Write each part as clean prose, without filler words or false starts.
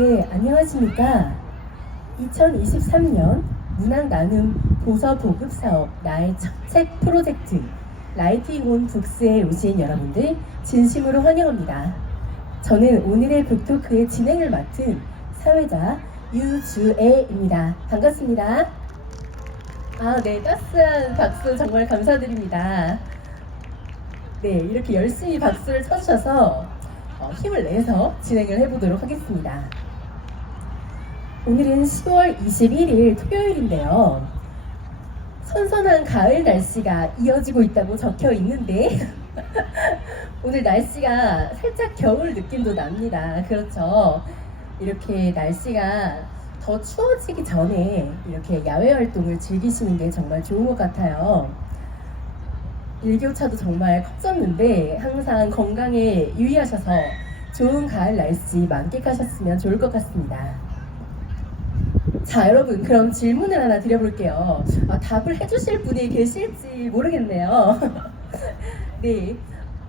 네, 안녕하십니까. 2023년 문학 나눔 도서 보급 사업 나의 첫 책 프로젝트 라이팅 온 북스에 오신 여러분들 진심으로 환영합니다. 저는 오늘의 북토크의 진행을 맡은 사회자 유주애입니다. 반갑습니다. 네, 따스한 박수 정말 감사드립니다. 네, 이렇게 열심히 박수를 쳐주셔서 힘을 내서 진행을 해보도록 하겠습니다. 오늘은 10월 21일 토요일인데요. 선선한 가을 날씨가 이어지고 있다고 적혀 있는데 오늘 날씨가 살짝 겨울 느낌도 납니다. 그렇죠? 이렇게 날씨가 더 추워지기 전에 이렇게 야외 활동을 즐기시는 게 정말 좋은 것 같아요. 일교차도 정말 컸었는데 항상 건강에 유의하셔서 좋은 가을 날씨 만끽하셨으면 좋을 것 같습니다. 자, 여러분, 그럼 질문을 하나 드려볼게요. 답을 해주실 분이 계실지 모르겠네요. 네,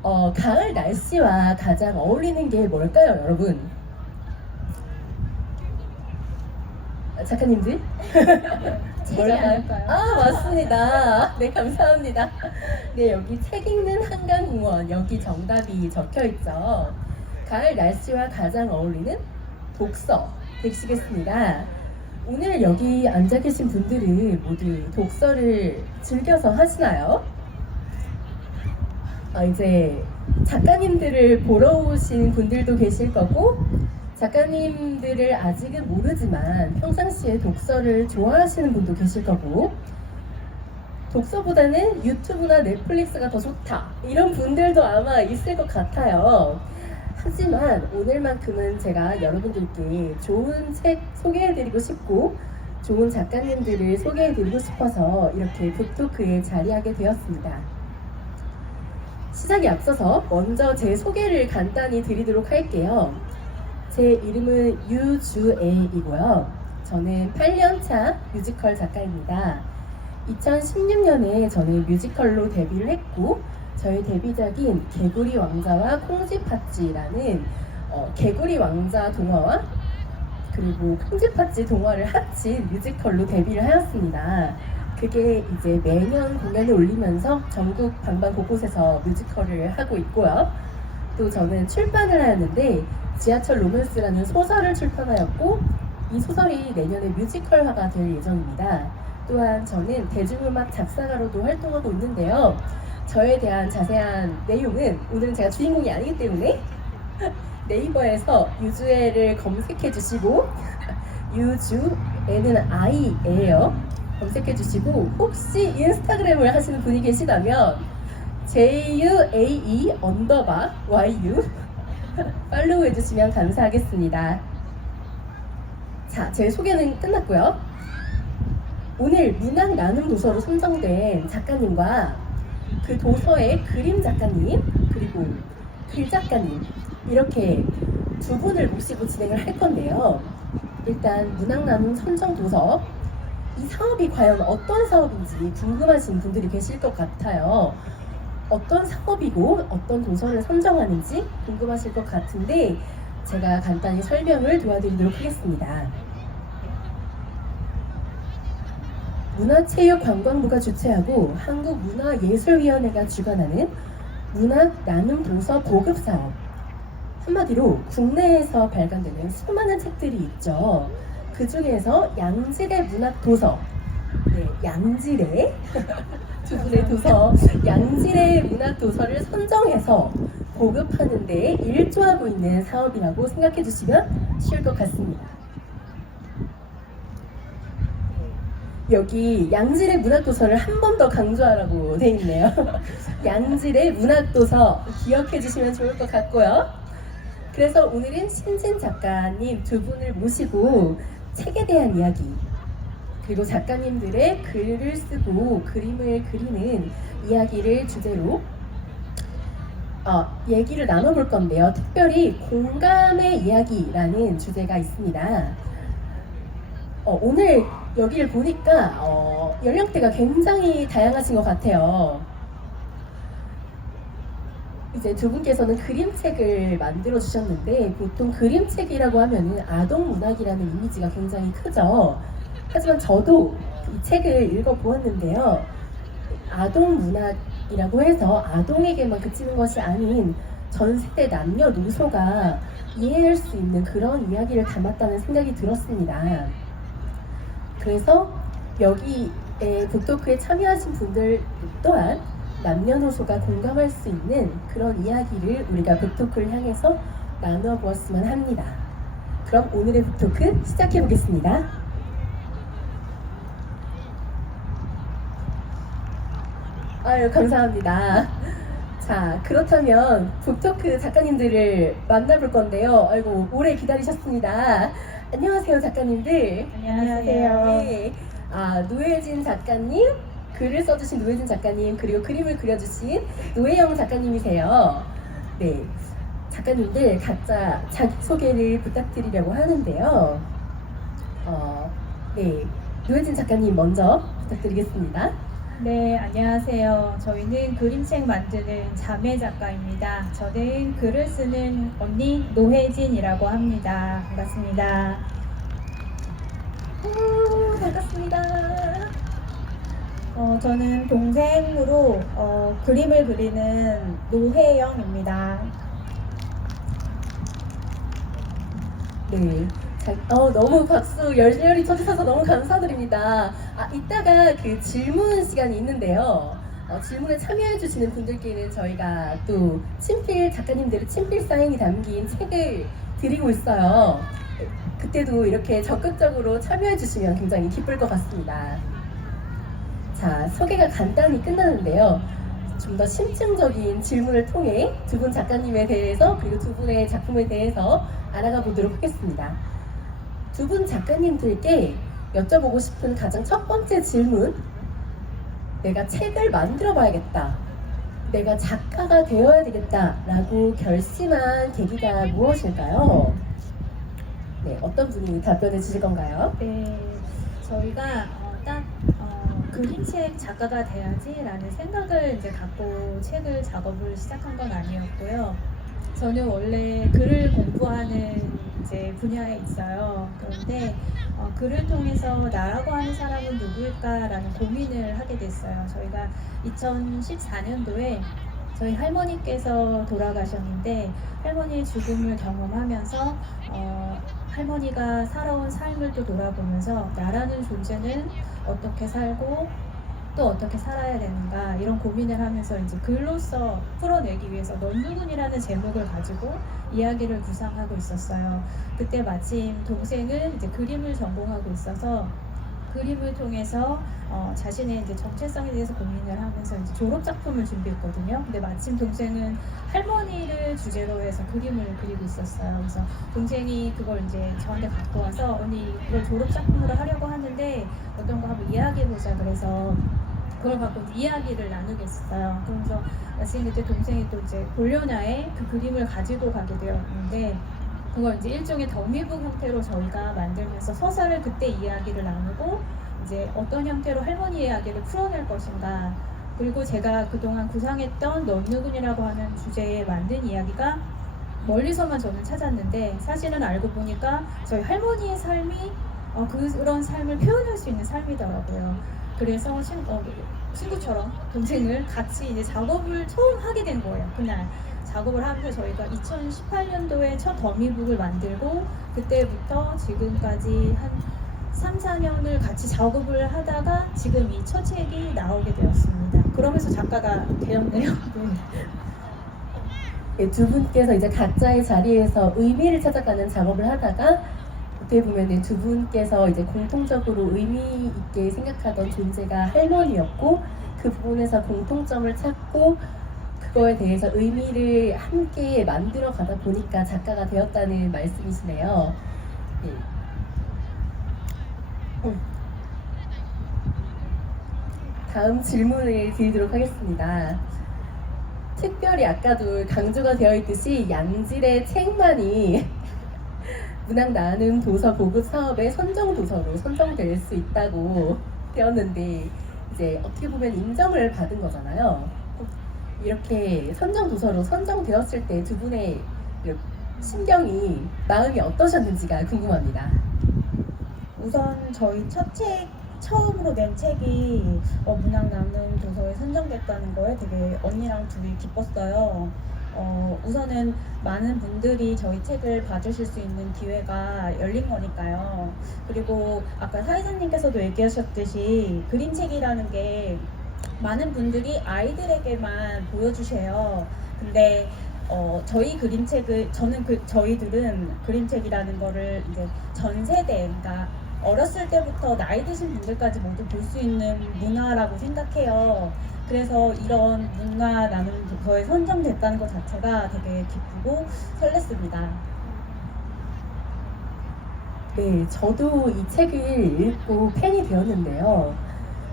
가을 날씨와 가장 어울리는 게 뭘까요, 여러분? 작가님들? 책이 아닐까요? 맞습니다. 네, 감사합니다. 네, 여기 책 읽는 한강공원, 여기 정답이 적혀 있죠. 가을 날씨와 가장 어울리는 독서 되시겠습니다. 오늘 여기 앉아 계신 분들은 모두 독서를 즐겨서 하시나요? 이제 작가님들을 보러 오신 분들도 계실 거고, 작가님들을 아직은 모르지만 평상시에 독서를 좋아하시는 분도 계실 거고, 독서보다는 유튜브나 넷플릭스가 더 좋다 이런 분들도 아마 있을 것 같아요. 하지만 오늘만큼은 제가 여러분들께 좋은 책 소개해드리고 싶고 좋은 작가님들을 소개해드리고 싶어서 이렇게 북토크에 자리하게 되었습니다. 시작에 앞서서 먼저 제 소개를 간단히 드리도록 할게요. 제 이름은 유주애이고요. 저는 8년차 뮤지컬 작가입니다. 2016년에 저는 뮤지컬로 데뷔를 했고 저희 데뷔작인 개구리 왕자와 콩쥐팥쥐라는 개구리 왕자 동화와 그리고 콩쥐팥쥐 동화를 합친 뮤지컬로 데뷔를 하였습니다. 그게 이제 매년 공연을 올리면서 전국 방방 곳곳에서 뮤지컬을 하고 있고요. 또 저는 출판을 하였는데 지하철 로맨스라는 소설을 출판하였고 이 소설이 내년에 뮤지컬화가 될 예정입니다. 또한 저는 대중음악 작사가로도 활동하고 있는데요. 저에 대한 자세한 내용은 오늘은 제가 주인공이 아니기 때문에 네이버에서 유주애를 검색해 주시고 유주애는 I예요. 검색해 주시고 혹시 인스타그램을 하시는 분이 계시다면 JUAE_YU 팔로우 해주시면 감사하겠습니다. 자, 제 소개는 끝났고요. 오늘 문학 나눔 도서로 선정된 작가님과 그 도서의 그림 작가님 그리고 글 작가님 이렇게 두 분을 모시고 진행을 할 건데요. 일단 문학 나눔 선정 도서 이 사업이 과연 어떤 사업인지 궁금하신 분들이 계실 것 같아요. 어떤 사업이고 어떤 도서를 선정하는지 궁금하실 것 같은데 제가 간단히 설명을 도와드리도록 하겠습니다. 문화체육관광부가 주최하고 한국문화예술위원회가 주관하는 문학 나눔 도서 보급 사업. 한마디로 국내에서 발간되는 수많은 책들이 있죠. 그 중에서 양질의 문학 도서, 네, 양질의 두 분의 도서, 양질의 문학 도서를 선정해서 보급하는 데 일조하고 있는 사업이라고 생각해 주시면 쉬울 것 같습니다. 여기 양질의 문학도서를 한 번 더 강조하라고 돼 있네요. 양질의 문학도서 기억해 주시면 좋을 것 같고요. 그래서 오늘은 신진 작가님 두 분을 모시고 책에 대한 이야기 그리고 작가님들의 글을 쓰고 그림을 그리는 이야기를 주제로 얘기를 나눠볼 건데요. 특별히 공감의 이야기라는 주제가 있습니다. 오늘 여기를 보니까 연령대가 굉장히 다양하신 것 같아요. 이제 두 분께서는 그림책을 만들어 주셨는데 보통 그림책이라고 하면은 아동 문학이라는 이미지가 굉장히 크죠. 하지만 저도 이 책을 읽어 보았는데요. 아동 문학이라고 해서 아동에게만 그치는 것이 아닌 전 세대 남녀노소가 이해할 수 있는 그런 이야기를 담았다는 생각이 들었습니다. 그래서 여기에 북토크에 참여하신 분들 또한 남녀노소가 공감할 수 있는 그런 이야기를 우리가 북토크를 향해서 나누어 보았으면 합니다. 그럼 오늘의 북토크 시작해 보겠습니다. 아유, 감사합니다. 자, 그렇다면 북토크 작가님들을 만나볼 건데요. 아이고, 오래 기다리셨습니다. 안녕하세요, 작가님들. 안녕하세요. 네. 노혜진 작가님, 글을 써주신 노혜진 작가님, 그리고 그림을 그려주신 노혜영 작가님이세요. 네. 작가님들 각자 자기소개를 부탁드리려고 하는데요. 네. 노혜진 작가님 먼저 부탁드리겠습니다. 네, 안녕하세요. 저희는 그림책 만드는 자매 작가입니다. 저는 글을 쓰는 언니 노혜진이라고 합니다. 반갑습니다. 반갑습니다. 저는 동생으로 그림을 그리는 노혜영입니다. 네. 너무 박수 열렬히 쳐주셔서 너무 감사드립니다. 이따가 그 질문 시간이 있는데요. 질문에 참여해주시는 분들께는 저희가 또 작가님들의 친필 사인이 담긴 책을 드리고 있어요. 그때도 이렇게 적극적으로 참여해주시면 굉장히 기쁠 것 같습니다. 자, 소개가 간단히 끝나는데요. 좀 더 심층적인 질문을 통해 두 분 작가님에 대해서 그리고 두 분의 작품에 대해서 알아가 보도록 하겠습니다. 두 분 작가님들께 여쭤보고 싶은 가장 첫 번째 질문, 내가 책을 만들어 봐야겠다, 내가 작가가 되어야 되겠다 라고 결심한 계기가 무엇일까요? 네, 어떤 분이 답변해 주실 건가요? 네, 저희가 딱 그림책 작가가 돼야지라는 생각을 이제 갖고 책을 작업을 시작한 건 아니었고요. 저는 원래 글을 공부하는 이제 분야에 있어요. 그런데 글을 통해서 나라고 하는 사람은 누구일까라는 고민을 하게 됐어요. 저희가 2014년도에 저희 할머니께서 돌아가셨는데 할머니의 죽음을 경험하면서 할머니가 살아온 삶을 또 돌아보면서 나라는 존재는 어떻게 살고 또 어떻게 살아야 되는가 이런 고민을 하면서 이제 글로써 풀어내기 위해서 넌 누군이라는 제목을 가지고 이야기를 구상하고 있었어요. 그때 마침 동생은 이제 그림을 전공하고 있어서 그림을 통해서 자신의 이제 정체성에 대해서 고민을 하면서 이제 졸업 작품을 준비했거든요. 근데 마침 동생은 할머니를 주제로 해서 그림을 그리고 있었어요. 그래서 동생이 그걸 이제 저한테 갖고 와서 언니 이걸 졸업 작품으로 하려고 하는데 어떤 거 한번 이야기해보자 그래서 그걸 갖고 이야기를 나누겠어요. 그래서 마침 그때 동생이 또 이제 볼료냐에 그 그림을 가지고 가게 되었는데 그걸 이제 일종의 더미북 형태로 저희가 만들면서 서사를 그때 이야기를 나누고 이제 어떤 형태로 할머니 이야기를 풀어낼 것인가 그리고 제가 그동안 구상했던 넌 누군이라고 하는 주제에 만든 이야기가 멀리서만 저는 찾았는데 사실은 알고 보니까 저희 할머니의 삶이 그런 삶을 표현할 수 있는 삶이더라고요. 그래서 친구처럼 동생을 같이 이제 작업을 처음 하게 된 거예요. 그날 작업을 하면서 저희가 2018년도에 첫 더미북을 만들고 그때부터 지금까지 한 3, 4년을 같이 작업을 하다가 지금 이 첫 책이 나오게 되었습니다. 그러면서 작가가 되었네요. 네, 두 분께서 이제 각자의 자리에서 의미를 찾아가는 작업을 하다가 어떻게 보면 두 분께서 이제 공통적으로 의미 있게 생각하던 존재가 할머니였고 그 부분에서 공통점을 찾고 그거에 대해서 의미를 함께 만들어 가다 보니까 작가가 되었다는 말씀이시네요. 네. 다음 질문을 드리도록 하겠습니다. 특별히 아까도 강조가 되어 있듯이 양질의 책만이 문학 나눔 도서 보급 사업의 선정 도서로 선정될 수 있다고 되었는데 이제 어떻게 보면 인정을 받은 거잖아요. 이렇게 선정 도서로 선정되었을 때 두 분의 그 심경이 마음이 어떠셨는지가 궁금합니다. 우선 저희 첫 책, 처음으로 낸 책이 문학 남는 도서에 선정됐다는 거에 되게 언니랑 둘이 기뻤어요. 우선은 많은 분들이 저희 책을 봐주실 수 있는 기회가 열린 거니까요. 그리고 아까 사회자님께서도 얘기하셨듯이 그림책이라는 게 많은 분들이 아이들에게만 보여주세요. 근데 저희 그림책을 저희들은 그림책이라는 거를 이제 전 세대, 그러니까 어렸을 때부터 나이 드신 분들까지 모두 볼 수 있는 문화라고 생각해요. 그래서 이런 문화 나눔 도서에 선정됐다는 것 자체가 되게 기쁘고 설렜습니다. 네, 저도 이 책을 읽고 팬이 되었는데요.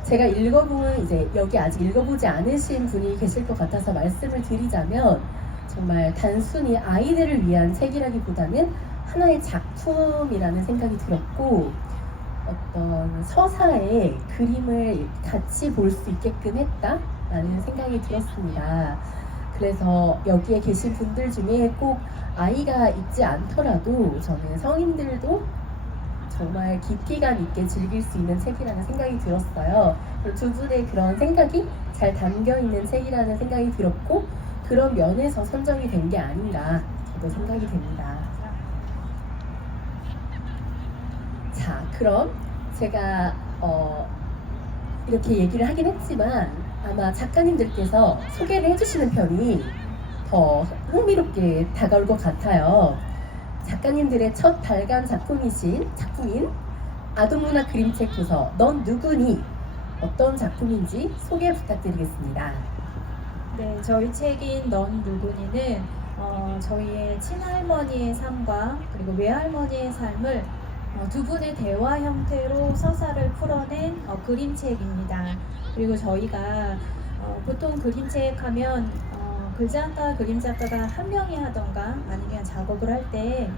제가 읽어본 이제 여기 아직 읽어보지 않으신 분이 계실 것 같아서 말씀을 드리자면 정말 단순히 아이들을 위한 책이라기보다는 하나의 작품이라는 생각이 들었고 어떤 서사의 그림을 같이 볼 수 있게끔 했다라는 생각이 들었습니다. 그래서 여기에 계신 분들 중에 꼭 아이가 있지 않더라도 저는 성인들도 정말 깊이감 있게 즐길 수 있는 책이라는 생각이 들었어요. 그리고 두 분의 그런 생각이 잘 담겨 있는 책이라는 생각이 들었고 그런 면에서 선정이 된 게 아닌가 저도 생각이 됩니다. 자, 그럼 제가 이렇게 얘기를 하긴 했지만 아마 작가님들께서 소개를 해주시는 편이 더 흥미롭게 다가올 것 같아요. 작가님들의 첫 발간 작품인 아동문학 그림책 도서 넌 누구니? 어떤 작품인지 소개 부탁드리겠습니다. 네, 저희 책인 넌 누구니는 저희의 친할머니의 삶과 그리고 외할머니의 삶을 두 분의 대화 형태로 서사를 풀어낸 그림책입니다. 그리고 저희가 보통 그림책 하면 글작가, 그림작가가 한 명이 하던가 아니면 작업을 할 때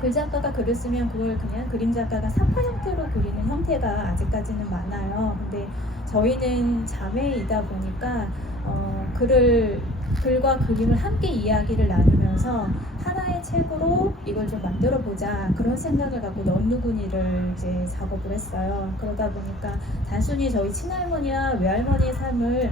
글작가가 글을 쓰면 그걸 그냥 그림작가가 삽화 형태로 그리는 형태가 아직까지는 많아요. 근데 저희는 자매이다 보니까 글과 그림을 함께 이야기를 나누면서 하나의 책으로 이걸 좀 만들어 보자 그런 생각을 갖고 넌 누구니를 이제 작업을 했어요. 그러다 보니까 단순히 저희 친할머니와 외할머니의 삶을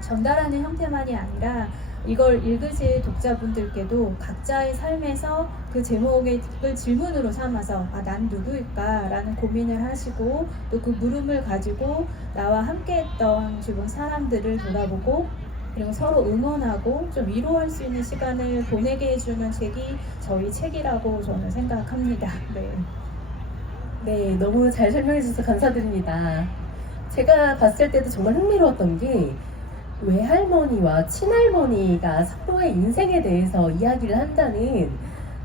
전달하는 형태만이 아니라 이걸 읽으실 독자분들께도 각자의 삶에서 그 제목을 질문으로 삼아서 난 누구일까? 라는 고민을 하시고 또 그 물음을 가지고 나와 함께했던 주변 사람들을 돌아보고 그리고 서로 응원하고 좀 위로할 수 있는 시간을 보내게 해주는 책이 저희 책이라고 저는 생각합니다. 네. 네, 너무 잘 설명해 주셔서 감사드립니다. 제가 봤을 때도 정말 흥미로웠던 게 외할머니와 친할머니가 서로의 인생에 대해서 이야기를 한다는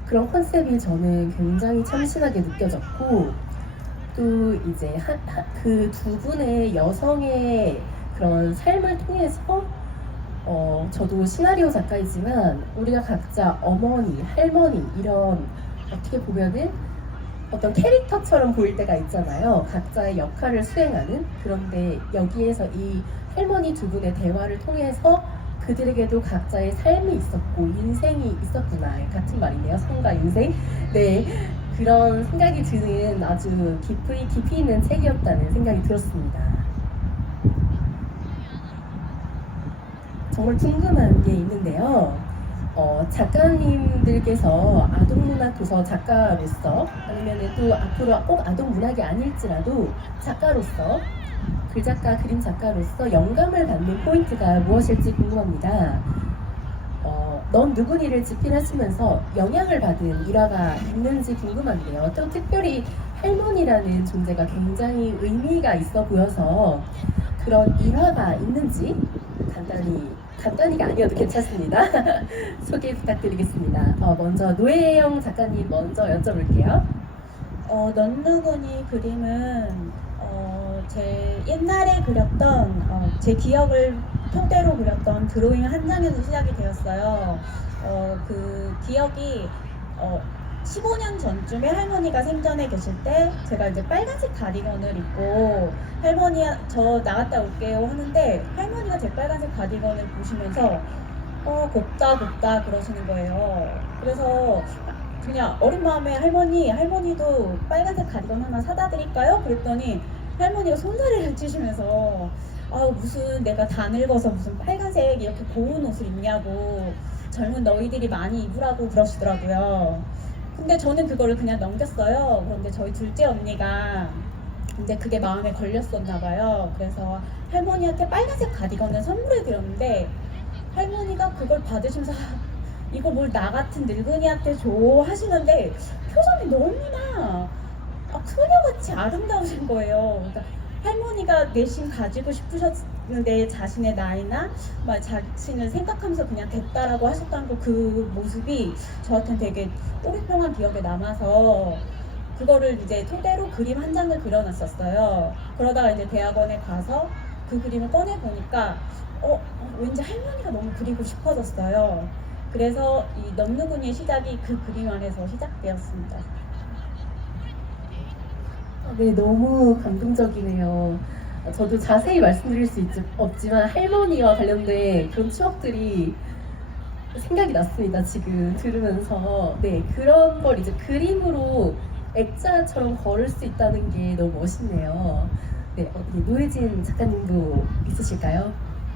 그런 컨셉이 저는 굉장히 참신하게 느껴졌고 또 이제 그 두 분의 여성의 그런 삶을 통해서 저도 시나리오 작가이지만 우리가 각자 어머니, 할머니 이런 어떻게 보면은 어떤 캐릭터처럼 보일 때가 있잖아요. 각자의 역할을 수행하는. 그런데 여기에서 이 할머니 두 분의 대화를 통해서 그들에게도 각자의 삶이 있었고 인생이 있었구나. 같은 말이네요. 삶과 인생. 네, 그런 생각이 드는 아주 깊이 있는 책이었다는 생각이 들었습니다. 정말 궁금한 게 있는데요. 작가님들께서 아동문학 도서 작가로서 아니면 또 앞으로 꼭 아동문학이 아닐지라도 작가로서 글작가, 그림작가로서 영감을 받는 포인트가 무엇일지 궁금합니다. 넌 누구니를 집필하시면서 영향을 받은 일화가 있는지 궁금한데요. 또 특별히 할머니라는 존재가 굉장히 의미가 있어 보여서 그런 일화가 있는지 간단히가 아니어도 괜찮습니다. 소개 부탁드리겠습니다. 먼저 노혜영 작가님 먼저 여쭤볼게요. 넌 누구니 그림은 제 옛날에 그렸던 제 기억을 토대로 그렸던 드로잉 한 장에서 시작이 되었어요. 그 기억이 15년 전쯤에 할머니가 생전에 계실 때 제가 이제 빨간색 가디건을 입고 할머니 저 나갔다 올게요 하는데 할머니가 제 빨간색 가디건을 보시면서 곱다 그러시는 거예요. 그래서 그냥 어린 마음에 할머니도 빨간색 가디건 하나 사다 드릴까요? 그랬더니 할머니가 손사래를 치시면서 무슨 내가 다 늙어서 무슨 빨간색 이렇게 고운 옷을 입냐고 젊은 너희들이 많이 입으라고 그러시더라고요. 근데 저는 그거를 그냥 넘겼어요. 그런데 저희 둘째 언니가 이제 그게 마음에 걸렸었나 봐요. 그래서 할머니한테 빨간색 가디건을 선물해 드렸는데 할머니가 그걸 받으시면서 이거 뭘 나 같은 늙은이한테 줘 하시는데 표정이 너무나 소녀같이 아름다우신 거예요. 그러니까 할머니가 내심 가지고 싶으셨는데 자신의 나이나 막 자신을 생각하면서 그냥 됐다라고 하셨던 그 모습이 저한테는 되게 오랫동안 기억에 남아서 그거를 이제 토대로 그림 한 장을 그려놨었어요. 그러다가 이제 대학원에 가서 그 그림을 꺼내 보니까 왠지 할머니가 너무 그리고 싶어졌어요. 그래서 이 넘누구니의 시작이 그 그림 안에서 시작되었습니다. 네, 너무 감동적이네요. 저도 자세히 말씀드릴 수 없지만 할머니와 관련된 그런 추억들이 생각이 났습니다. 지금 들으면서. 네, 그런 걸 이제 그림으로 액자처럼 걸을 수 있다는 게 너무 멋있네요. 네, 노혜진 작가님도 있으실까요?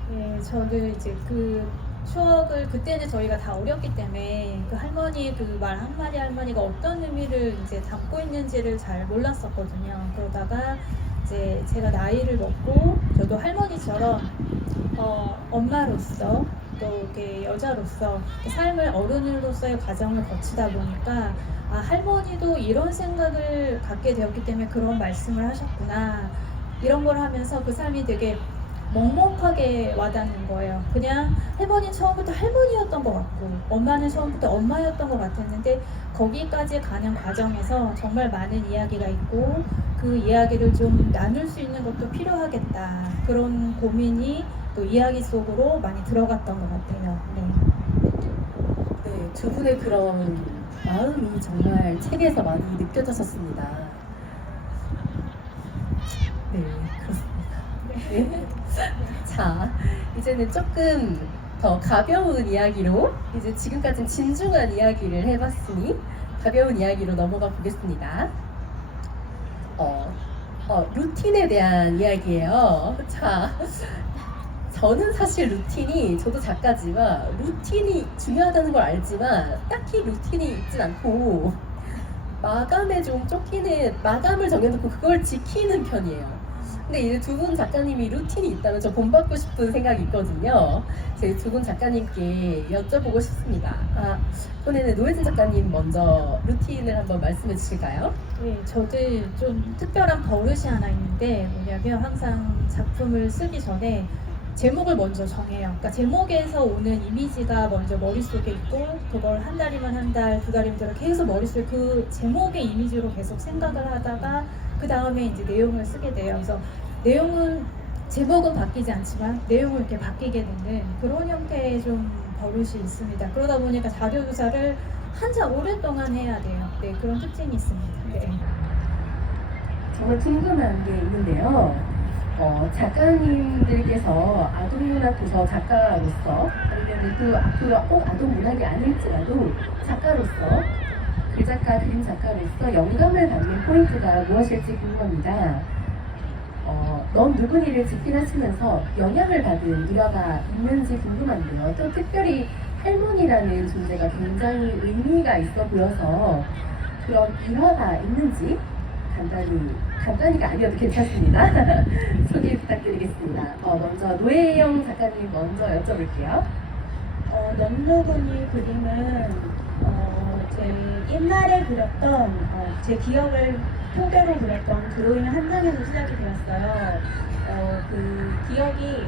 네, 저는 이제 그 추억을 그때는 저희가 다 어렸기 때문에 그 할머니 그 말 한마디 할머니가 어떤 의미를 이제 담고 있는지를 잘 몰랐었거든요. 그러다가 이제 제가 나이를 먹고 저도 할머니처럼 엄마로서 또 이렇게 여자로서 삶을 어른으로서의 과정을 거치다 보니까 할머니도 이런 생각을 갖게 되었기 때문에 그런 말씀을 하셨구나. 이런 걸 하면서 그 삶이 되게 먹먹하게 와닿는 거예요. 그냥 할머니 처음부터 할머니였던 것 같고 엄마는 처음부터 엄마였던 것 같았는데 거기까지 가는 과정에서 정말 많은 이야기가 있고 그 이야기를 좀 나눌 수 있는 것도 필요하겠다. 그런 고민이 또 이야기 속으로 많이 들어갔던 것 같아요. 네. 네, 두 분의 그런 마음이 정말 책에서 많이 느껴졌었습니다. 네, 그렇습니다. 네. 자, 이제는 조금 더 가벼운 이야기로 이제 지금까지는 진중한 이야기를 해봤으니 가벼운 이야기로 넘어가 보겠습니다. 루틴에 대한 이야기예요. 자, 저는 사실 저도 작가지만 루틴이 중요하다는 걸 알지만 딱히 루틴이 있진 않고 마감에 좀 쫓기는, 마감을 정해놓고 그걸 지키는 편이에요. 근데 이제 두 분 작가님이 루틴이 있다면 저 본받고 싶은 생각이 있거든요. 제 두 분 작가님께 여쭤보고 싶습니다. 이번에는 노혜진 작가님 먼저 루틴을 한번 말씀해 주실까요? 네, 저도 좀 특별한 버릇이 하나 있는데 뭐냐면 항상 작품을 쓰기 전에 제목을 먼저 정해요. 그러니까 제목에서 오는 이미지가 먼저 머릿속에 있고 그걸 한 달이면 한 달, 두 달이면 두 달 계속 머릿속에 그 제목의 이미지로 계속 생각을 하다가 그 다음에 이제 내용을 쓰게 돼요. 그래서 제목은 바뀌지 않지만 내용은 이렇게 바뀌게 되는 그런 형태의 좀 버릇이 있습니다. 그러다 보니까 자료 조사를 한참 오랫동안 해야 돼요. 네, 그런 특징이 있습니다. 네. 정말 궁금한 게 있는데요. 작가님들께서 아동문학 도서 작가로서 아니면 또 앞으로 꼭 아동문학이 아닐지라도 작가로서 글작가, 그림 작가로서 영감을 받는 포인트가 무엇일지 궁금합니다. 넌 누구니를 집필하시면서 영향을 받은 일화가 있는지 궁금한데요. 또 특별히 할머니라는 존재가 굉장히 의미가 있어 보여서 그런 일화가 있는지 간단히가 아니어도 괜찮습니다. 소개 부탁드리겠습니다. 먼저 노혜영 작가님 먼저 여쭤볼게요. 넘누구니 그림은 제 옛날에 그렸던 제 기억을 토대로 그렸던 드로잉 한 장에서 시작이 되었어요. 그 기억이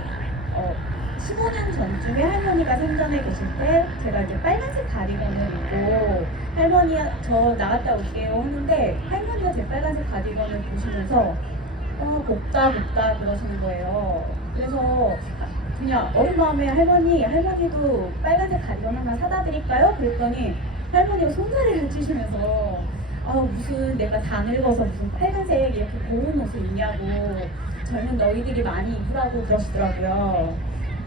15년 전쯤에 할머니가 생전에 계실 때 제가 이제 빨간색 가디건을 입고 할머니 저 나갔다 올게요 하는데 할머니가 제 빨간색 가디건을 보시면서 곱다 그러시는 거예요. 그래서 그냥 어린 마음에 할머니도 빨간색 가디건 하나 사다 드릴까요? 그랬더니 할머니가 손자리를 찌시면서 무슨 내가 다 늙어서 무슨 빨간색 이렇게 고운 옷을 입냐고 젊은 너희들이 많이 입으라고 그러시더라고요.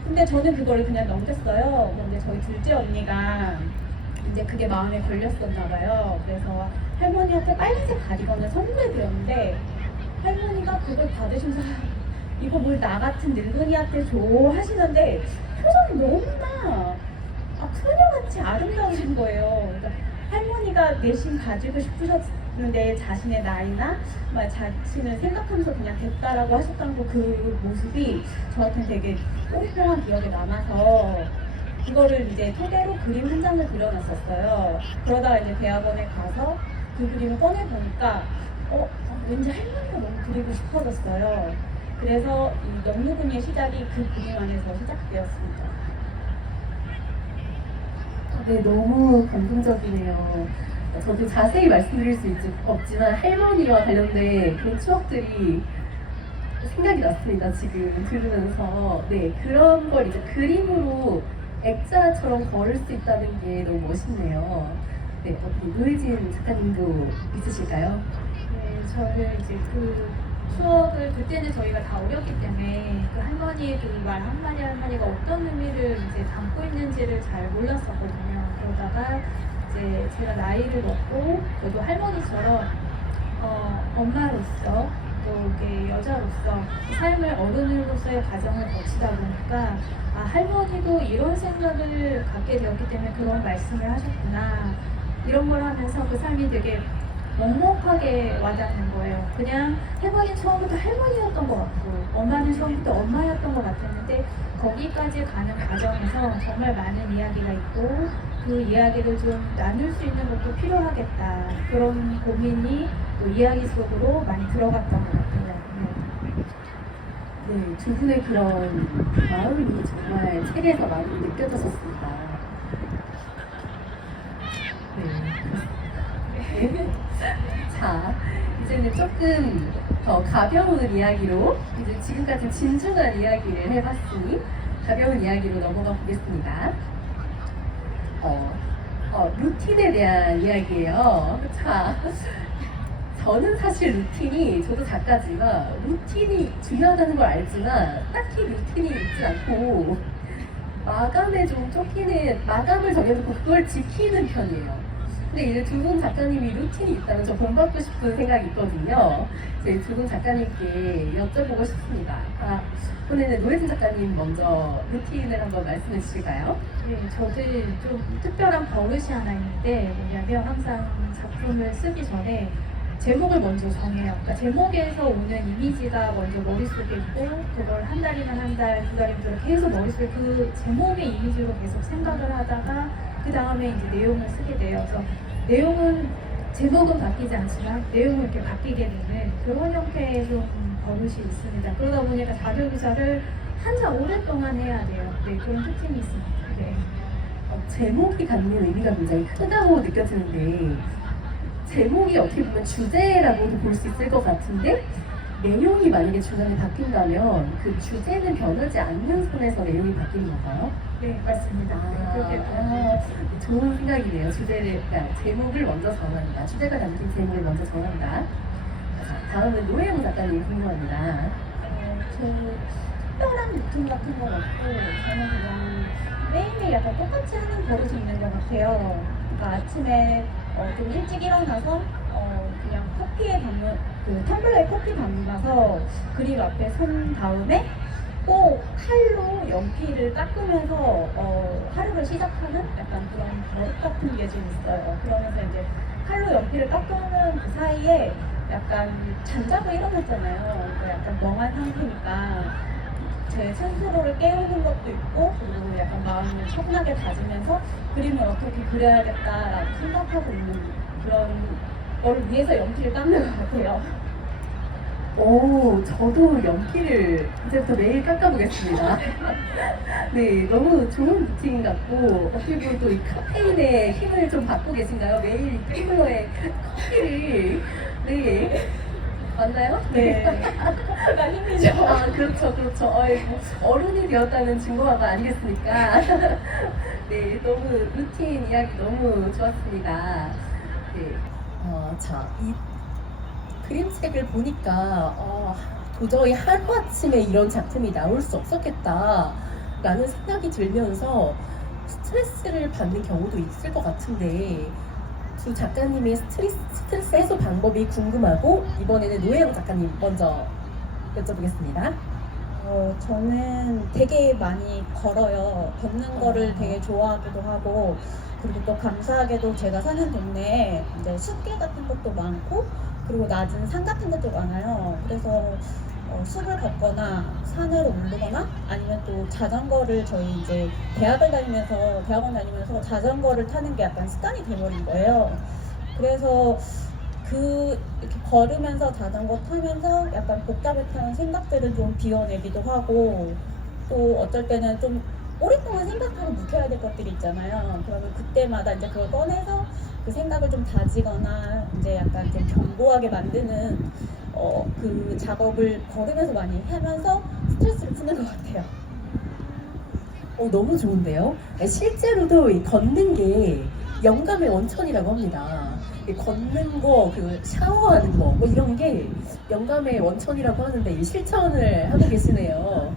근데 저는 그거를 그냥 넘겼어요. 근데 저희 둘째 언니가 이제 그게 마음에 걸렸었나 봐요. 그래서 할머니한테 빨간색 가디건을 선물해 드렸는데 할머니가 그걸 받으셔서 이거 뭘 나 같은 늙은이한테 줘 하시는데 표정이 너무나 그녀같이 아름다우신 거예요. 그러니까 할머니가 내심 가지고 싶으셨는데 자신의 나이나 자신을 생각하면서 그냥 됐다라고 하셨던 그 모습이 저한테 되게 오랫동안 기억에 남아서 그거를 이제 토대로 그림 한 장을 그려놨었어요. 그러다가 이제 대학원에 가서 그 그림을 꺼내보니까 왠지 할머니가 너무 그리고 싶어졌어요. 그래서 이 영유군의 시작이 그 그림 안에서 시작되었습니다. 네, 너무 감동적이네요. 저도 자세히 말씀드릴 수 없지만 할머니와 관련된 그런 추억들이 생각이 났습니다. 지금 들으면서. 네, 그런 걸 이제 그림으로 액자처럼 걸을 수 있다는 게 너무 멋있네요. 네, 어떻게 노혜진 작가님도 있으실까요? 네, 저는 이제 그 추억을 그때는 저희가 다 어렸기 때문에 그 할머니의 그 말 한마디 한마디가 어떤 의미를 이제 담고 있는지를 잘 몰랐었거든요. 그러다가 이제 제가 나이를 먹고 저도 할머니처럼 엄마로서 또 이렇게 여자로서 삶을 어른으로서의 과정을 거치다 보니까 할머니도 이런 생각을 갖게 되었기 때문에 그런 말씀을 하셨구나 이런 걸 하면서 그 삶이 되게 먹먹하게 와닿는 거예요. 그냥 할머니 처음부터 할머니였던 것 같고 엄마는 처음부터 엄마였던 것 같았는데 거기까지 가는 과정에서 정말 많은 이야기가 있고 그 이야기를 좀 나눌 수 있는 것도 필요하겠다. 그런 고민이 또 이야기 속으로 많이 들어갔던 것 같아요. 네, 두 분의 그런 마음이 정말 책에서 많이 느껴졌었습니다. 네. 자, 이제는 조금 더 가벼운 이야기로, 이제 지금까지 진중한 이야기를 해봤으니 가벼운 이야기로 넘어가 보겠습니다. 루틴에 대한 이야기예요. 자, 저는 사실 루틴이, 저도 작가지만 루틴이 중요하다는 걸 알지만 딱히 루틴이 있지 않고 마감에 좀 쫓기는, 마감을 정해놓고 그걸 지키는 편이에요. 근데 이제 두 분 작가님이 루틴이 있다면 저 본받고 싶은 생각이 있거든요. 저희 두 분 작가님께 여쭤보고 싶습니다. 이번에는 노혜진 작가님 먼저 루틴을 한번 말씀해 주실까요? 네, 저도 좀 특별한 버릇이 하나 있는데 뭐냐면 항상 작품을 쓰기 전에 제목을 먼저 정해요. 그러니까 제목에서 오는 이미지가 먼저 머릿속에 있고 그걸 한 달이면 한 달, 두 달이면 계속 머릿속에 그 제목의 이미지로 계속 생각을 하다가 그 다음에 이제 내용을 쓰게 돼요. 그래서 내용은 제목은 바뀌지 않지만 내용은 이렇게 바뀌게 되는 그런 형태의 좀 버릇이 있습니다. 그러다 보니까 자료 기사를 한참 오랫동안 해야 돼요. 네, 그런 특징이 있습니다. 네. 제목이 갖는 의미가 굉장히 크다고 느껴지는데 제목이 어떻게 보면 주제라고도 볼 수 있을 것 같은데 내용이 만약에 중간에 바뀐다면 그 주제는 변하지 않는 선에서 내용이 바뀌는 건가요? 네, 맞습니다. 네, 그렇게 좋은 생각이네요. 그러니까 제목을 먼저 정한다. 주제가 담긴 제목을 먼저 정한다. 자, 다음은 노혜영 작가님 궁금합니다. 저 특별한 루틴 같은 건 없고 저는 그냥 매일매일 약간 똑같이 하는 버릇이 있는 것 같아요. 그러니까 아침에 좀 일찍 일어나서 그냥 커피에 그 텀블러에 커피 담아서 그릴 앞에 선 다음에 꼭 칼로 연필을 깎으면서 하루를 시작하는 약간 그런 버릇 같은 게 좀 있어요. 그러면서 이제 칼로 연필을 깎는 그 사이에 약간 잠자고 일어났잖아요. 그러니까 약간 멍한 상태니까 제 스스로를 깨우는 것도 있고 그리고 약간 마음을 차분하게 다지면서 그림을 어떻게 그려야겠다라고 생각하고 있는 그런 거를 위해서 연필을 깎는 것 같아요. 오, 저도 연필을 이제부터 매일 깎아보겠습니다. 네, 너무 좋은 루틴 같고 어떻게 보면 또 이 카페인의 힘을 좀 받고 계신가요? 매일 이 텀블러에 커피를 네. 맞나요? 네. 약간 힘이죠. 아, 그렇죠, 그렇죠. 어른이 되었다는 증거가 아니겠습니까? 네, 너무 루틴 이야기 너무 좋았습니다. 네, 자, 이 그림책을 보니까 도저히 하루아침에 이런 작품이 나올 수 없었겠다라는 생각이 들면서 스트레스를 받는 경우도 있을 것 같은데 두 작가님의 스트레스 해소 방법이 궁금하고 이번에는 노혜영 작가님 먼저 여쭤보겠습니다. 저는 되게 많이 걸어요. 걷는 거를 되게 좋아하기도 하고, 그리고 또 감사하게도 제가 사는 동네에 이제 숲길 같은 것도 많고, 그리고 낮은 산 같은 것도 많아요. 그래서 숲을 걷거나 산을 오르거나 아니면 또 자전거를 저희 이제 대학원 다니면서 자전거를 타는 게 약간 습관이 돼버린 거예요. 그래서 이렇게 걸으면서 자전거 타면서 약간 복잡했던 생각들을 좀 비워내기도 하고, 또 어쩔 때는 좀 오랫동안 생각하고 묵혀야 될 것들이 있잖아요. 그러면 그때마다 이제 그걸 꺼내서 그 생각을 좀 다지거나 이제 약간 좀 견고하게 만드는 그 작업을 걸으면서 많이 하면서 스트레스를 푸는 것 같아요. 너무 좋은데요? 실제로도 이 걷는 게 영감의 원천이라고 합니다. 이 걷는 거, 그리고 샤워하는 거, 뭐 이런 게 영감의 원천이라고 하는데 이 실천을 하고 계시네요.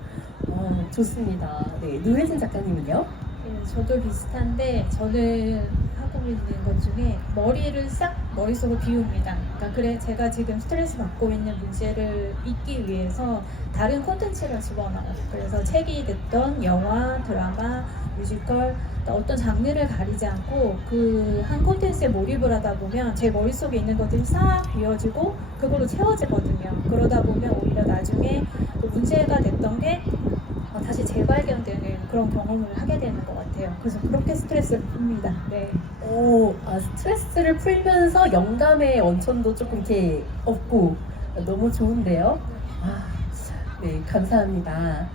좋습니다. 네, 노혜진 작가님은요? 네, 저도 비슷한데 저는 하고 있는 것 중에 머리를 싹 머릿속을 비웁니다. 그러니까 그래 제가 지금 스트레스 받고 있는 문제를 잊기 위해서 다른 콘텐츠를 집어넣어요. 그래서 책이 됐던 영화, 드라마, 뮤지컬 어떤 장르를 가리지 않고 그 한 콘텐츠에 몰입을 하다 보면 제 머릿속에 있는 것들이 싹 비워지고 그걸로 채워지거든요. 그러다 보면 오히려 나중에 그 문제가 됐던 게 다시 재발견되는 그런 경험을 하게 되는 것 같아요. 그래서 그렇게 스트레스를 풉니다. 네. 스트레스를 풀면서 영감의 원천도 조금 이렇게 얻고 너무 좋은데요? 네, 감사합니다.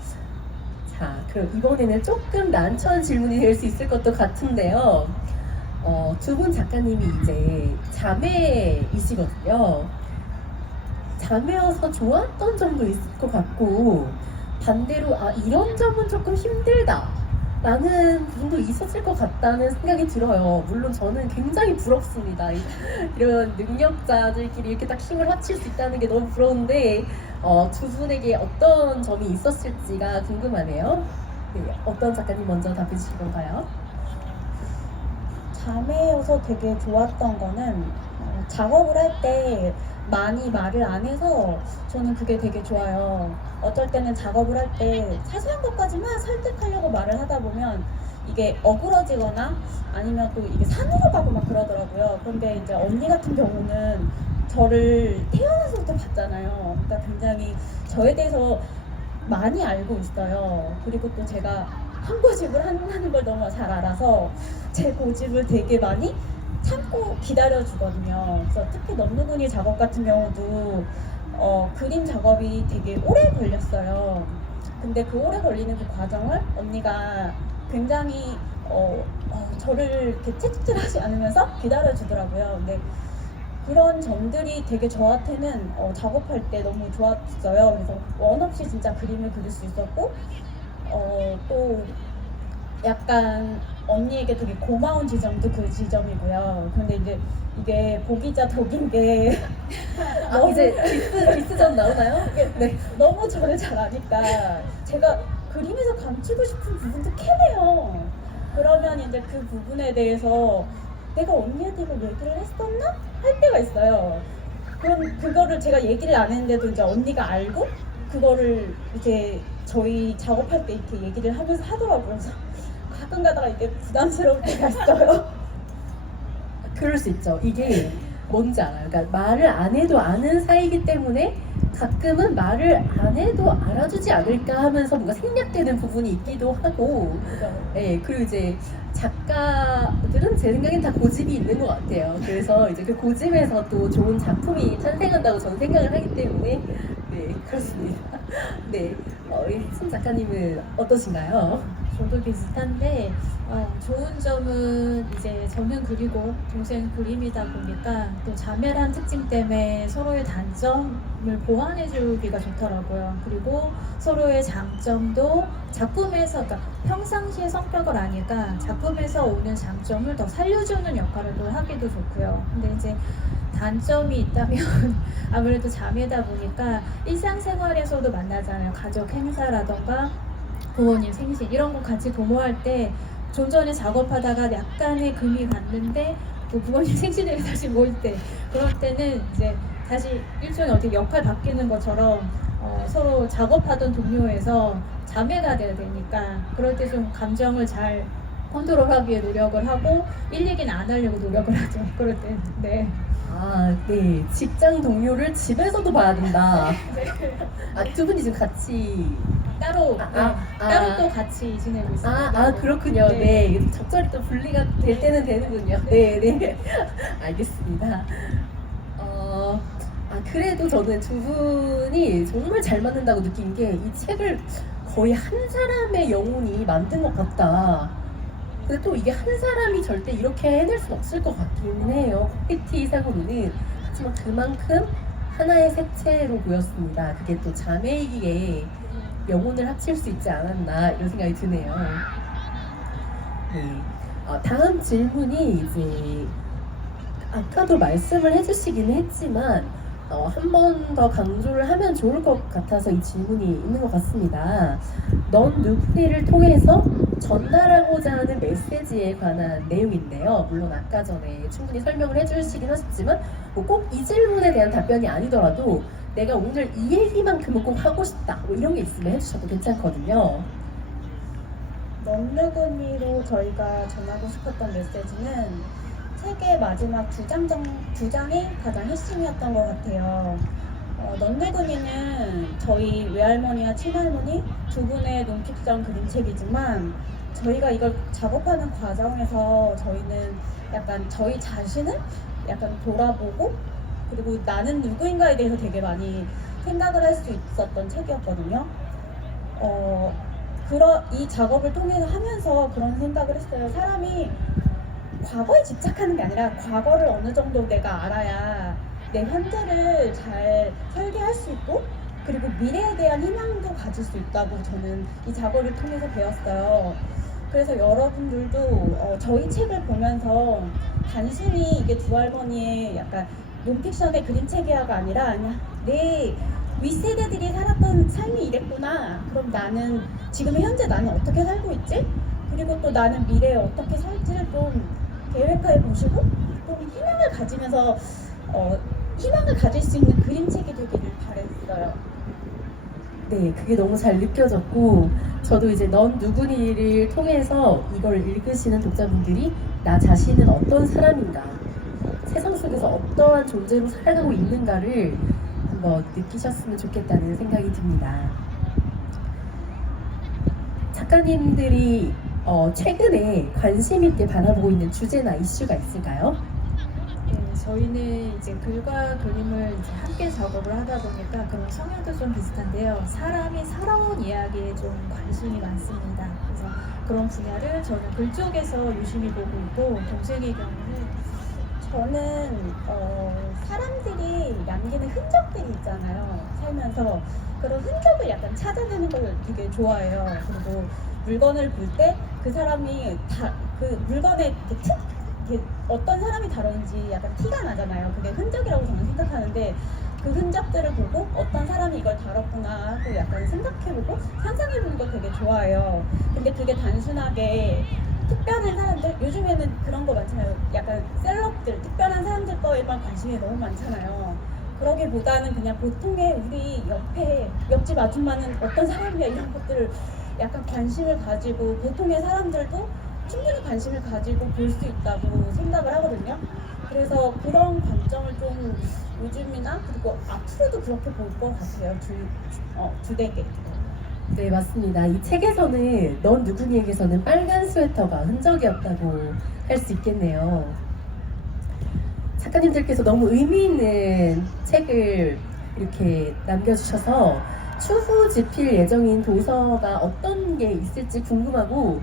자, 그럼 이번에는 조금 난처한 질문이 될 수 있을 것도 같은데요. 두 분 작가님이 이제 자매이시거든요. 자매여서 좋았던 점도 있을 것 같고 반대로 이런 점은 조금 힘들다 라는 부분도 있었을 것 같다는 생각이 들어요. 물론 저는 굉장히 부럽습니다. 이런 능력자들끼리 이렇게 딱 힘을 합칠 수 있다는 게 너무 부러운데 두 분에게 어떤 점이 있었을지가 궁금하네요. 네, 어떤 작가님 먼저 답해 주실 건가요? 자매여서 되게 좋았던 거는 작업을 할 때 많이 말을 안 해서 저는 그게 되게 좋아요. 어쩔 때는 작업을 할 때 사소한 것까지만 설득하려고 말을 하다 보면 이게 어그러지거나 아니면 또 이게 산으로 가고 막 그러더라고요. 그런데 이제 언니 같은 경우는 저를 태어나서부터 봤잖아요. 그러니까 굉장히 저에 대해서 많이 알고 있어요. 그리고 또 제가 한 고집을 한다는 걸 너무 잘 알아서 제 고집을 되게 많이 참고 기다려주거든요. 그래서 특히 넘누구니 작업 같은 경우도 그림 작업이 되게 오래 걸렸어요. 근데 그 오래 걸리는 그 과정을 언니가 굉장히 저를 이렇게 채찍질하지 않으면서 기다려주더라고요. 근데 그런 점들이 되게 저한테는 작업할 때 너무 좋았어요. 그래서 원 없이 진짜 그림을 그릴 수 있었고 또 약간 언니에게 되게 고마운 지점도 그 지점이고요. 근데 이제 이게 복이자 덕인 게 이제 비스전 나오나요? 네. 너무 저를 잘 아니까 제가 그림에서 감추고 싶은 부분도 캐내요. 그러면 이제 그 부분에 대해서 내가 언니한테 이거 얘기를 했었나? 할 때가 있어요. 그럼 그거를 제가 얘기를 안 했는데도 이제 언니가 알고 그거를 이제 저희 작업할 때 이렇게 얘기를 하면서 하더라고요. 그래서 가끔 가다가 이게 부담스러울 때가 있어요. 그럴 수 있죠. 이게 뭔지 알아요. 그러니까 말을 안 해도 아는 사이이기 때문에 가끔은 말을 안 해도 알아주지 않을까 하면서 뭔가 생략되는 부분이 있기도 하고, 네, 그리고 이제 작가들은 제 생각엔 다 고집이 있는 것 같아요. 그래서 이제 그 고집에서 또 좋은 작품이 탄생한다고 저는 생각을 하기 때문에, 네, 그렇습니다. 네, 우리 신 작가님은 어떠신가요? 저도 비슷한데 좋은 점은 이제 저는 그리고 동생 그림이다 보니까 또 자매란 특징 때문에 서로의 단점을 보완해주기가 좋더라고요. 그리고 서로의 장점도 작품에서, 그러니까 평상시의 성격을 아니까 작품에서 오는 장점을 더 살려주는 역할을 또 하기도 좋고요. 근데 이제 단점이 있다면 아무래도 자매다 보니까 일상생활에서도 만나잖아요. 가족 행사라던가 부모님 생신 이런 거 같이 도모할 때 좀 전에 작업하다가 약간의 금이 갔는데 또 부모님 생신을 다시 모일 때 그럴 때는 이제 다시 일종의 어떻게 역할 바뀌는 것처럼 서로 작업하던 동료에서 자매가 돼야 되니까 그럴 때 좀 감정을 잘 컨트롤하기 위해 노력을 하고 일 얘기는 안 하려고 노력을 하죠. 그럴 때 네. 아, 네. 직장 동료를 집에서도 봐야 된다. 아, 두 분이 지금 같이. 따로 아. 따로 또 같이 지내고 있습니다. 그렇군요. 네. 네. 적절히 또 분리가 될 때는 되는군요. 네, 네. 알겠습니다. 그래도 저는 두 분이 정말 잘 맞는다고 느낀 게 이 책을 거의 한 사람의 영혼이 만든 것 같다. 근데 또 이게 한 사람이 절대 이렇게 해낼 수 없을 것 같기는 해요. 퀄리티 이상으로는. 하지만 그만큼 하나의 색채로 보였습니다. 그게 또 자매이기에 영혼을 합칠 수 있지 않았나 이런 생각이 드네요. 네. 다음 질문이 이제 아까도 말씀을 해주시긴 했지만 한 번 더 강조를 하면 좋을 것 같아서 이 질문이 있는 것 같습니다. 넌 누구니를 통해서 전달하고자 하는 메시지에 관한 내용인데요. 물론 아까 전에 충분히 설명을 해주시긴 하셨지만 꼭 이 질문에 대한 답변이 아니더라도 내가 오늘 이 얘기만큼은 꼭 하고 싶다 뭐 이런 게 있으면 해주셔도 괜찮거든요. 넌 누구니로 저희가 전하고 싶었던 메시지는 책의 마지막 두 장이 가장 핵심이었던 것 같아요. 넌 누구니는 저희 외할머니와 친할머니 두 분의 논픽션 그림책이지만 저희가 이걸 작업하는 과정에서 저희는 약간 저희 자신을 약간 돌아보고 그리고 나는 누구인가에 대해서 되게 많이 생각을 할 수 있었던 책이었거든요. 이 작업을 통해서 하면서 그런 생각을 했어요. 사람이 과거에 집착하는 게 아니라 과거를 어느 정도 내가 알아야 내 현재를 잘 설계할 수 있고 그리고 미래에 대한 희망도 가질 수 있다고 저는 이 작업을 통해서 배웠어요. 그래서 여러분들도 저희 책을 보면서 단순히 이게 두 할머니의 약간 논픽션의 그림책이야가 아니라 그냥 내 윗세대들이 살았던 삶이 이랬구나. 그럼 나는 지금 현재 나는 어떻게 살고 있지? 그리고 또 나는 미래에 어떻게 살지를 좀 계획해 보시고 좀 희망을 가지면서 희망을 가질 수 있는 그림책이 되기를 바랬어요. 네, 그게 너무 잘 느껴졌고 저도 이제 넌 누구니를 통해서 이걸 읽으시는 독자분들이 나 자신은 어떤 사람인가 세상 속에서 어떠한 존재로 살아가고 있는가를 한번 느끼셨으면 좋겠다는 생각이 듭니다. 작가님들이 최근에 관심 있게 바라보고 있는 주제나 이슈가 있을까요? 네, 저희는 이제 글과 그림을 이제 함께 작업을 하다 보니까 그런 성향도 좀 비슷한데요. 사람이 살아온 이야기에 좀 관심이 많습니다. 그래서 그런 분야를 저는 글 쪽에서 유심히 보고 있고 동생의 경우는 저는 사람들이 남기는 흔적들이 있잖아요. 살면서 그런 흔적을 약간 찾아내는 걸 되게 좋아해요. 그리고 물건을 볼 때 그 사람이 그 물건의 어떤 사람이 다루는지 약간 티가 나잖아요. 그게 흔적이라고 저는 생각하는데 그 흔적들을 보고 어떤 사람이 이걸 다뤘구나 하고 약간 생각해보고 상상해보는 걸 되게 좋아해요. 근데 그게 단순하게 특별한 사람들, 요즘에는 그런 거 많잖아요. 약간 셀럽들, 특별한 사람들 거에만 관심이 너무 많잖아요. 그러기보다는 그냥 보통의 우리 옆집 아줌마는 어떤 사람이야 이런 것들을 약간 관심을 가지고 보통의 사람들도 충분히 관심을 가지고 볼 수 있다고 생각을 하거든요. 그래서 그런 관점을 좀 요즘이나 그리고 앞으로도 그렇게 볼 것 같아요. 주되게. 네, 맞습니다. 이 책에서는 넌 누구니에게서는 빨간 스웨터가 흔적이었다고 할 수 있겠네요. 작가님들께서 너무 의미 있는 책을 이렇게 남겨주셔서 추후 집필 예정인 도서가 어떤 게 있을지 궁금하고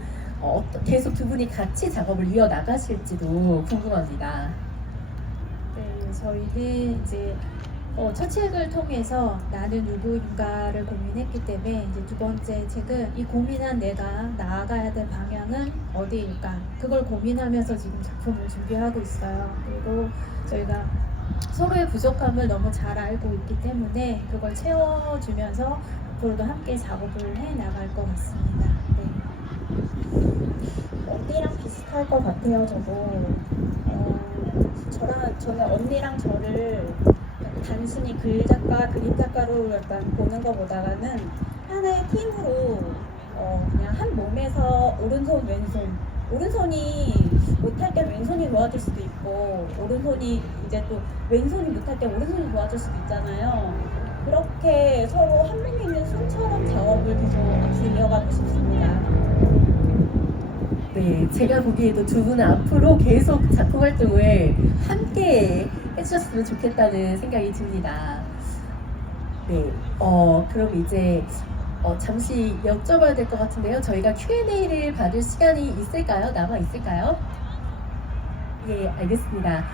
계속 두 분이 같이 작업을 이어나가실지도 궁금합니다. 네, 저희는 이제 첫 책을 통해서 나는 누구인가를 고민했기 때문에 이제 두 번째 책은 이 고민한 내가 나아가야 될 방향은 어디일까? 그걸 고민하면서 지금 작품을 준비하고 있어요. 그리고 저희가 서로의 부족함을 너무 잘 알고 있기 때문에 그걸 채워주면서 앞으로도 함께 작업을 해 나갈 것 같습니다. 네. 언니랑 비슷할 것 같아요. 저는 언니랑 저를 단순히 글 작가, 그림 작가로 약간 보는 것보다는 하나의 팀으로 그냥 한 몸에서 오른손, 왼손. 오른손이 못할 때 왼손이 도와줄 수도 있고, 오른손이 이제 또 왼손이 못할 때 오른손이 도와줄 수도 있잖아요. 그렇게 서로 한 몸에 있는 손처럼 작업을 계속 앞서 이어가고 싶습니다. 네, 제가 보기에도 두 분은 앞으로 계속 작품 활동을 함께 해주셨으면 좋겠다는 생각이 듭니다. 네, 그럼 이제 잠시 여쭤봐야 될 것 같은데요. 저희가 Q&A를 받을 시간이 있을까요? 남아 있을까요? 예, 알겠습니다.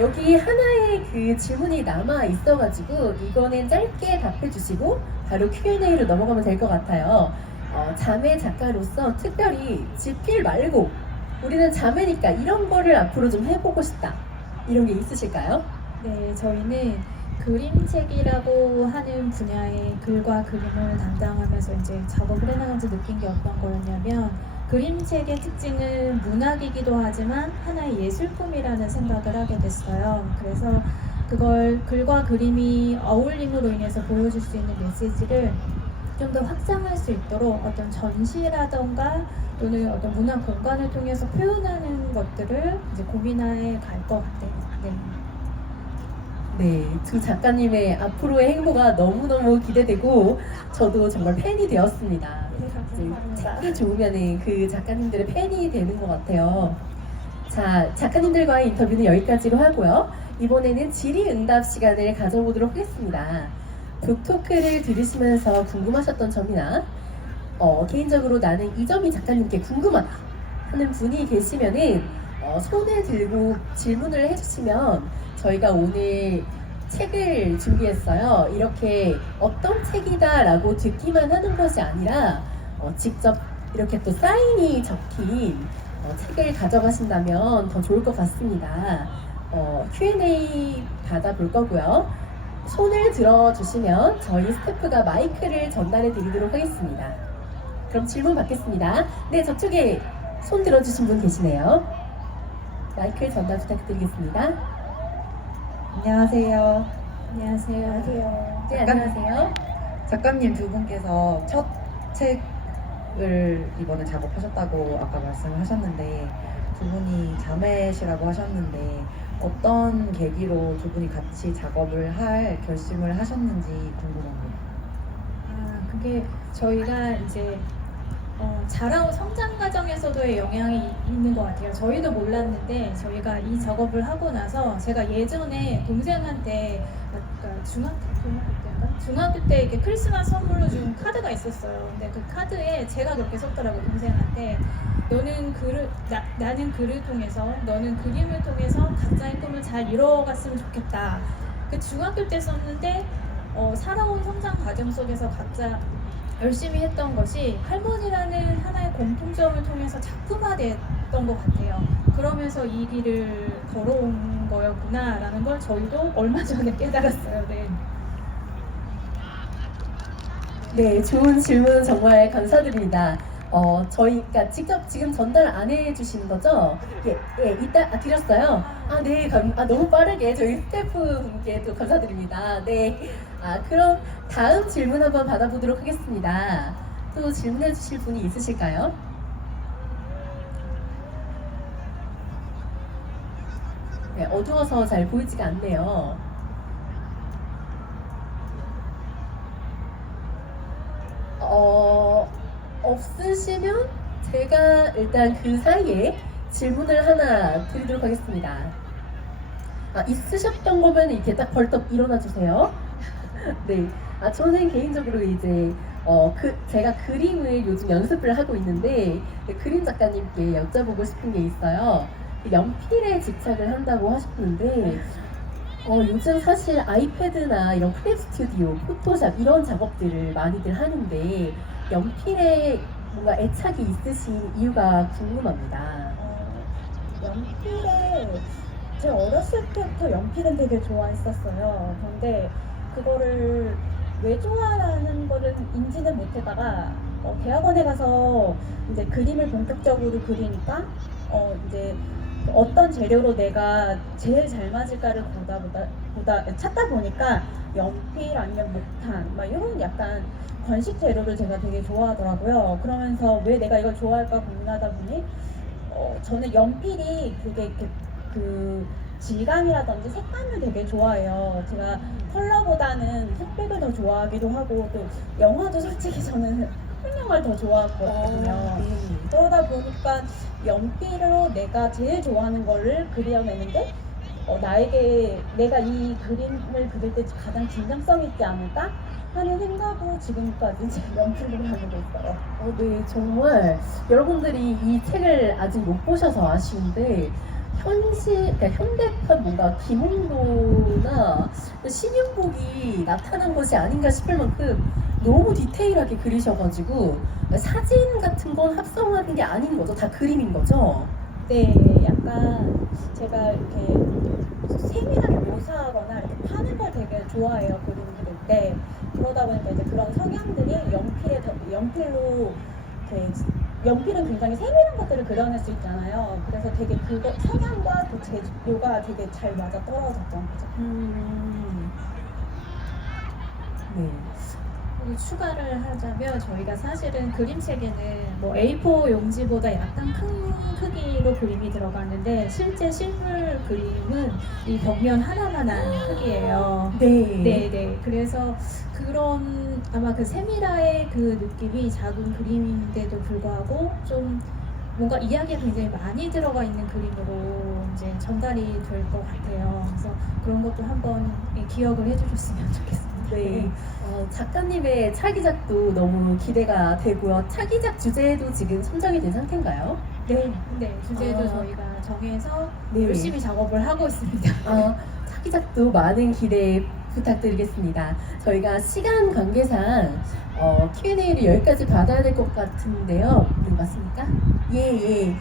여기 하나의 그 질문이 남아 있어가지고 이거는 짧게 답해주시고 바로 Q&A로 넘어가면 될 것 같아요. 자매 작가로서 특별히 집필 말고 우리는 자매니까 이런 거를 앞으로 좀 해보고 싶다 이런 게 있으실까요? 네, 저희는 그림책이라고 하는 분야의 글과 그림을 담당하면서 이제 작업을 해나가면서 느낀 게 어떤 거였냐면 그림책의 특징은 문학이기도 하지만 하나의 예술품이라는 생각을 하게 됐어요. 그래서 그걸 글과 그림이 어울림으로 인해서 보여줄 수 있는 메시지를 좀 더 확장할 수 있도록 어떤 전시라던가 또는 어떤 문화 공간을 통해서 표현하는 것들을 이제 고민해 갈 것 같아요. 네. 네, 두 작가님의 앞으로의 행보가 너무너무 기대되고 저도 정말 팬이 되었습니다. 책이 좋으면 그 작가님들의 팬이 되는 것 같아요. 자, 작가님들과의 인터뷰는 여기까지로 하고요. 이번에는 질의응답 시간을 가져보도록 하겠습니다. 북토크를 들으시면서 궁금하셨던 점이나 개인적으로 나는 이 점이 작가님께 궁금하다 하는 분이 계시면은 손을 들고 질문을 해주시면 저희가 오늘 책을 준비했어요. 이렇게 어떤 책이다 라고 듣기만 하는 것이 아니라 직접 이렇게 또 사인이 적힌 책을 가져가신다면 더 좋을 것 같습니다. Q&A 받아볼 거고요. 손을 들어주시면 저희 스태프가 마이크를 전달해 드리도록 하겠습니다. 그럼 질문 받겠습니다. 네, 저쪽에 손 들어주신 분 계시네요. 마이크 전달 부탁드리겠습니다. 안녕하세요. 안녕하세요. 네, 안녕하세요. 작가님 두 분께서 첫 책을 이번에 작업하셨다고 아까 말씀을 하셨는데 두 분이 자매시라고 하셨는데 어떤 계기로 두 분이 같이 작업을 할 결심을 하셨는지 궁금합니다. 그게 저희가 이제 자라온 성장 과정에서도의 영향이 있는 것 같아요. 저희도 몰랐는데 저희가 이 작업을 하고 나서 제가 예전에 동생한테 중학교 때 이렇게 크리스마스 선물로 준 카드가 있었어요. 근데 그 카드에 제가 그렇게 썼더라고요. 동생한테 너는 나는 글을 통해서 너는 그림을 통해서 각자의 꿈을 잘 이뤄갔으면 좋겠다. 그 중학교 때 썼는데 살아온 성장 과정 속에서 각자 열심히 했던 것이 할머니라는 하나의 공통점을 통해서 작품화됐던 것 같아요. 그러면서 이 길을 걸어온 거였구나라는 걸 저희도 얼마 전에 깨달았어요. 네. 네, 좋은 질문 정말 감사드립니다. 저희가 직접 지금 전달 안 해주시는 거죠? 예, 이따 드렸어요. 네, 너무 빠르게 저희 스태프분께 또 감사드립니다. 네, 그럼 다음 질문 한번 받아보도록 하겠습니다. 또 질문해 주실 분이 있으실까요? 네, 어두워서 잘 보이지가 않네요. 없으시면 제가 일단 그 사이에 질문을 하나 드리도록 하겠습니다. 있으셨던 거면 이렇게 딱 벌떡 일어나 주세요. 네. 저는 개인적으로 이제 제가 그림을 요즘 연습을 하고 있는데 그림 작가님께 여쭤보고 싶은 게 있어요. 연필에 집착을 한다고 하셨는데 요즘 사실 아이패드나 이런 클립 스튜디오, 포토샵 이런 작업들을 많이들 하는데 연필에 뭔가 애착이 있으신 이유가 궁금합니다. 연필에 제가 어렸을 때부터 연필은 되게 좋아했었어요. 그런데 그거를 왜 좋아하는 거를 인지는 못하다가 대학원에 가서 이제 그림을 본격적으로 그리니까 이제 어떤 재료로 내가 제일 잘 맞을까를 찾다 보니까 연필 아니면 목탄 막 이런 약간 건식 재료를 제가 되게 좋아하더라고요. 그러면서 왜 내가 이걸 좋아할까 고민하다 보니 저는 연필이 그게 이렇게 그 질감이라든지 색감을 되게 좋아해요. 제가 컬러보다는 흑백을 더 좋아하기도 하고 또 영화도 솔직히 저는 흑영화를 더 좋아하거든요. 그러다 보니까 연필로 내가 제일 좋아하는 거를 그려내는 게 나에게 내가 이 그림을 그릴 때 가장 진정성 있지 않을까 하는 생각으로 지금까지 제 연필로 하고 있어요. 네, 정말 여러분들이 이 책을 아직 못 보셔서 아쉬운데 그러니까 현대판 뭔가 김홍도나 신윤복이 나타난 것이 아닌가 싶을 만큼 너무 디테일하게 그리셔가지고 사진 같은 건 합성하는 게 아닌 거죠? 다 그림인 거죠? 네, 약간 제가 이렇게 세밀하게 묘사하거나 이렇게 파는 걸 되게 좋아해요. 그림 그릴 때. 그러다 보니까 이제 그런 성향들이 연필로 이렇게 연필은 굉장히 세밀한 것들을 그려낼 수 있잖아요. 그래서 되게 그거 성향과 그 재료가 되게 잘 맞아 떨어졌던 거죠. 네. 그리고 추가를 하자면 저희가 사실은 그림책에는 뭐 A4 용지보다 약간 큰 크기로 그림이 들어가는데 실제 실물 그림은 이 벽면 하나만한 크기예요. 네. 네네. 그래서 그런 아마 그 세미라의 그 느낌이 작은 그림인데도 불구하고 좀 뭔가 이야기가 굉장히 많이 들어가 있는 그림으로 이제 전달이 될 것 같아요. 그래서 그런 것도 한번 기억을 해주셨으면 좋겠습니다. 네. 작가님의 차기작도 너무 기대가 되고요. 차기작 주제도 지금 선정이 된 상태인가요? 네, 네 주제도 아. 저희가 정해서 네. 열심히 작업을 하고 있습니다. 차기작도 많은 기대 부탁드리겠습니다. 저희가 시간 관계상 Q&A를 여기까지 받아야 될 것 같은데요. 네, 맞습니까? 예.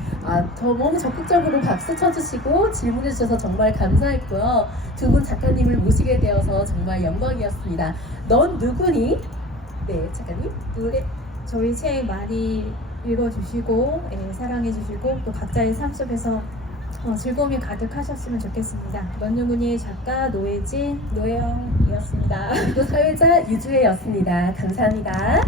너무 적극적으로 박수 쳐주시고 질문해주셔서 정말 감사했고요. 두 분 작가님을 모시게 되어서 정말 영광이었습니다. 넌 누구니? 네, 작가님. 네, 저희 책 많이 읽어주시고 사랑해주시고 또 각자의 삶 속에서 즐거움이 가득하셨으면 좋겠습니다. 넌누구니의 작가 노혜진, 노혜영이었습니다. 그리고 사회자 유주혜였습니다. 감사합니다.